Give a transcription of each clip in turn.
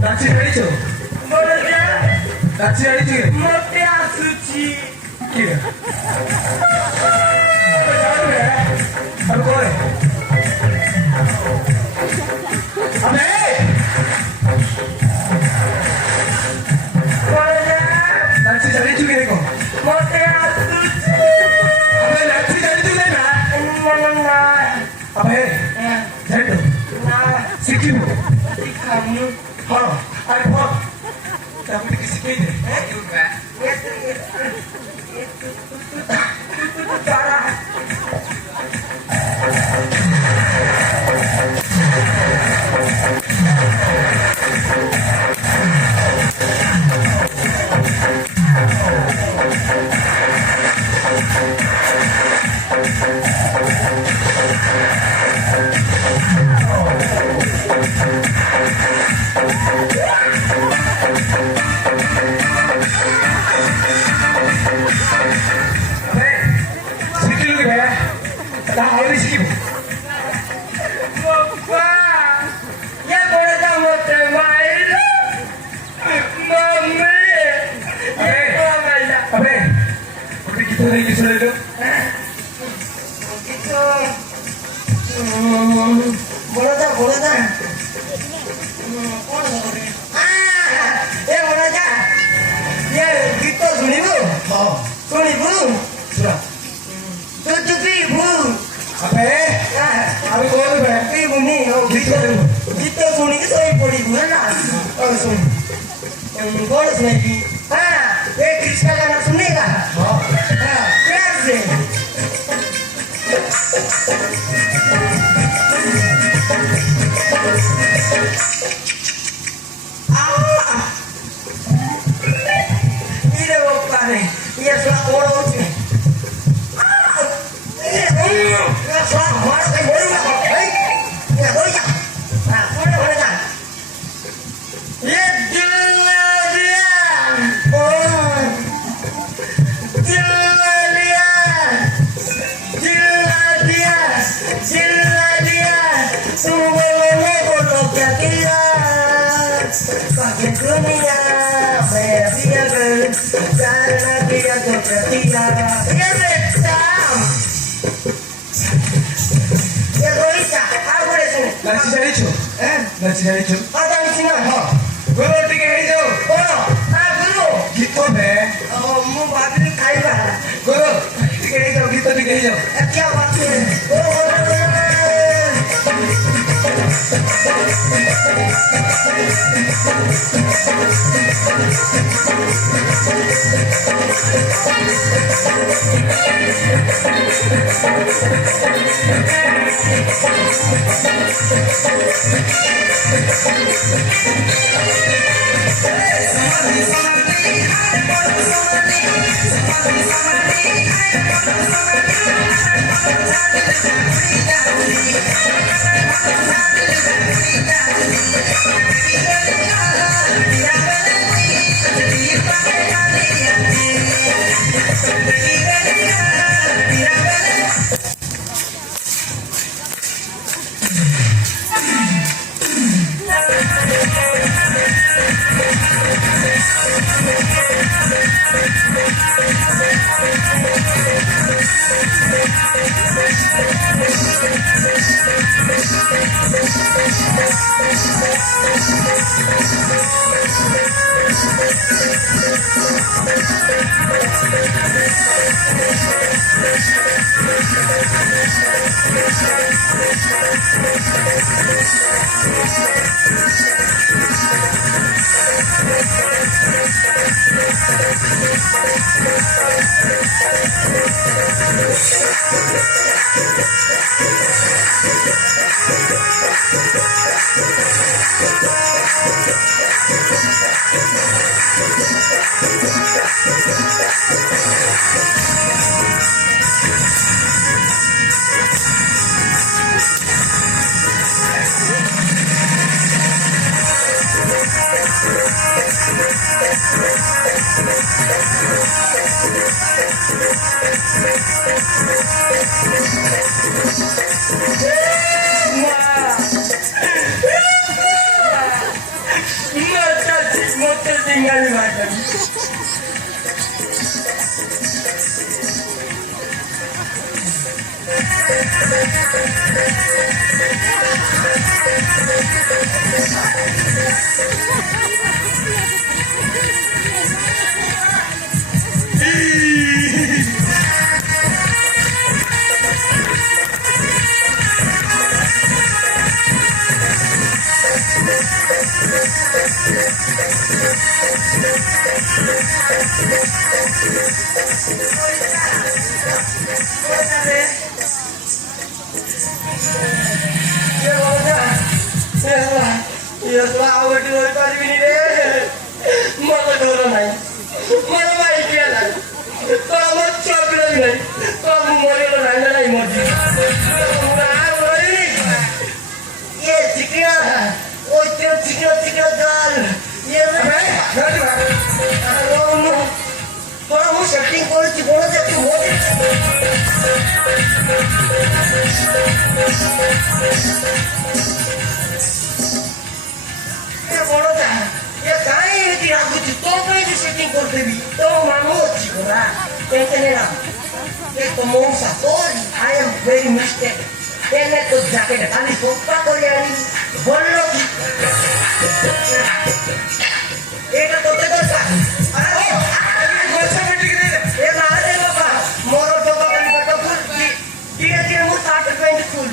낯이 가리죠? 낯이 가리죠? 못해야 수치. 그래. 바로 거래. 아메! 낯이 가리죠, 이거. 못해야 수치. 아메, 낯이 가리죠, 내가. 아메, 잘도. 시키고. Kamu. 아이, 뭐. 나 우리 그 시키네. Parah. 시키는 게 나 어디 시키고. Bapak, ya boleh kamu termain. Mami, ya boleh. 아메, 우리 기타 내기 소리도. Begitu. Boleh tak, boleh tak. Ya boleh tak. Ya kita seribu, seribu, 수라. 7.000. 아메, 아메 뭐하는 거야? Ibu ni, kita suni ke saya boleh mana? Oh suni. Yang boleh suni. Kristal anak suni lah. Kerja. Ini apa ni? Ia sudah orang ni. Ia sudah mana saya boleh nak? Ya boleh tak? Boleh tak? Ya jangan dia. Oh, jangan dia. Jangan dia. Jangan dia. Semuanya bodoh dia. Pakai dunia, berdia ber, jangan dia tertia. Ya betul. Ya goita, apa itu? 낯이 가리죠? 낯이 가리죠? Ada di sini. 왜 어떻게 해줘? Oh, dulu. 기토네. Mau bagi kaya. 그 어떻게 해줘? 기토 어떻게 해줘? Tiap waktu. tinggal di mana? Ya selamat dua kali ini deh. Mana dorong naik, mana main dia naik. Kalau mau coba lagi naik, kamu mau dia naik naik mau dia. Kamu ini, ya ciknya, oh ciknya gal. Ya kamu setting kalau ciknya jadi mau. বড় না এ গায়ে এটি রাখছি তবে যে setting করতে দিবি তো মানুষ ছিল না টেনশনে না এ তো Manasa sorry I am very mistake এনে তো জ্যাকেট খালি সত্তা করে আনি বললো কি এটা তোতে দরকার এ না রে বাবা মোর তো বাবা কত ফুল ধীরে ধীরে মু শার্ট প্যান্ট ফুল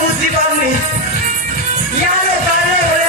বুদ্ধি পাননি ইয়ারে পারলে বলে